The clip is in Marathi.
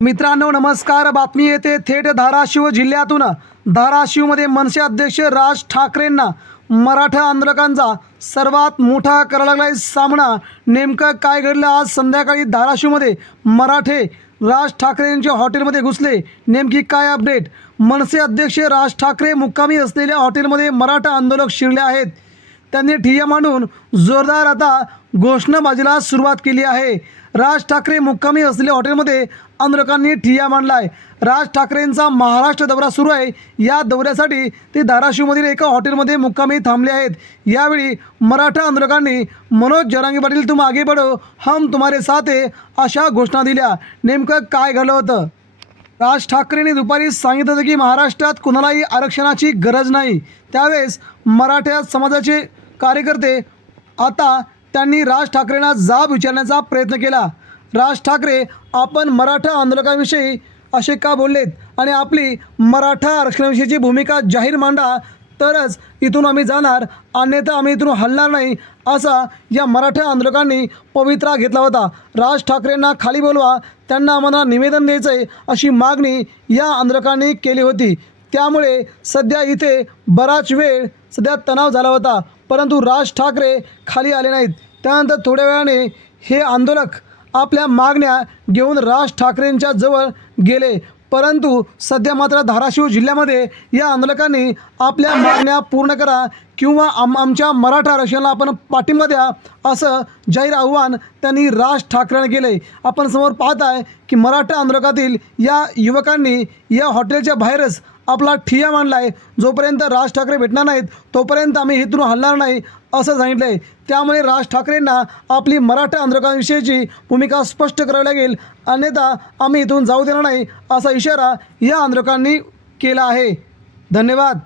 मित्रांनो नमस्कार। बातमी येते थेट धाराशिव जिल्ह्यातून। धाराशिवमध्ये मनसे अध्यक्ष राज ठाकरेंना मराठा आंदोलकांचा सर्वात मोठा करावा लागलाय सामना। नेमकं काय घडलं? आज संध्याकाळी धाराशिवमध्ये मराठे राज ठाकरेंच्या हॉटेलमध्ये घुसले। नेमकी काय अपडेट? मनसे अध्यक्ष राज ठाकरे मुक्कामी असलेल्या हॉटेलमध्ये मराठा आंदोलक शिरले आहेत। त्यांनी ठिय्या मांडून जोरदार आता घोषणाबाजीला सुरुवात केली आहे। राज ठाकरे मुक्कामी असलेल्या हॉटेलमध्ये आंदोलकांनी ठिय्या मांडलाय। राज ठाकरेंचा महाराष्ट्र दौरा सुरू आहे। या दौऱ्यासाठी ते धाराशिवमधील एका हॉटेलमध्ये मुक्कामी थांबले आहेत। यावेळी मराठा आंदोलकांनी मनोज जरांगे पाटील तुम आगे बढ़ो, हम तुम्हारे साथ है अशा घोषणा दिल्या। नेमकं काय घडलं होतं? राज ठाकरेंनी दुपारी सांगितलं होतं की महाराष्ट्रात कुणालाही आरक्षणाची गरज नाही। त्यावेळेस मराठा समाजाचे कार्यकर्ते आता त्यांनी राज ठाकरेंना जाब विचारण्याचा प्रयत्न केला। राज ठाकरे आपण मराठा आंदोलकांविषयी असे का बोललेत आणि आपली मराठा आरक्षणाविषयीची भूमिका जाहीर मांडा, तरच इथून आम्ही जाणार, अन्यथा आम्ही इथून हलणार नाही, असा या मराठा आंदोलकांनी पवित्रा घेतला होता। राज ठाकरेंना खाली बोलवा, त्यांना आम्हाला निवेदन द्यायचं आहे अशी मागणी या आंदोलकांनी केली होती। त्यामुळे सध्या इथे बराच वेळ तणाव झाला होता, परंतु राज ठाकरे खाली आले नाहीत। त्यानंतर थोड्या वेळाने हे आंदोलक आपल्या मागण्या घेऊन राज ठाकरेंच्या जवळ गेले, परंतु सध्या मात्र धाराशिव जिल्ह्यामध्ये या आंदोलकांनी आपल्या मागण्या पूर्ण करा किंवा आमच्या मराठा आरक्षणाला आपण पाठिंबा द्या असं जाहीर आव्हान त्यांनी राज ठाकरेंना केले। आपण समोर पाहत आहे की मराठा आंदोलकातील या युवकांनी या हॉटेलच्या बाहेरच आपला ठिय्या मांडला आहे। जोपर्यंत राज ठाकरे भेटणार नाहीत तोपर्यंत आम्ही इथून हलणार नाही असं सांगितलं आहे। त्यामुळे राज ठाकरेंना आपली मराठा आंदोलकांविषयीची भूमिका स्पष्ट करावी लागेल, अन्यथा आम्ही इथून जाऊ देणार नाही असा इशारा या आंदोलकांनी केला आहे। धन्यवाद।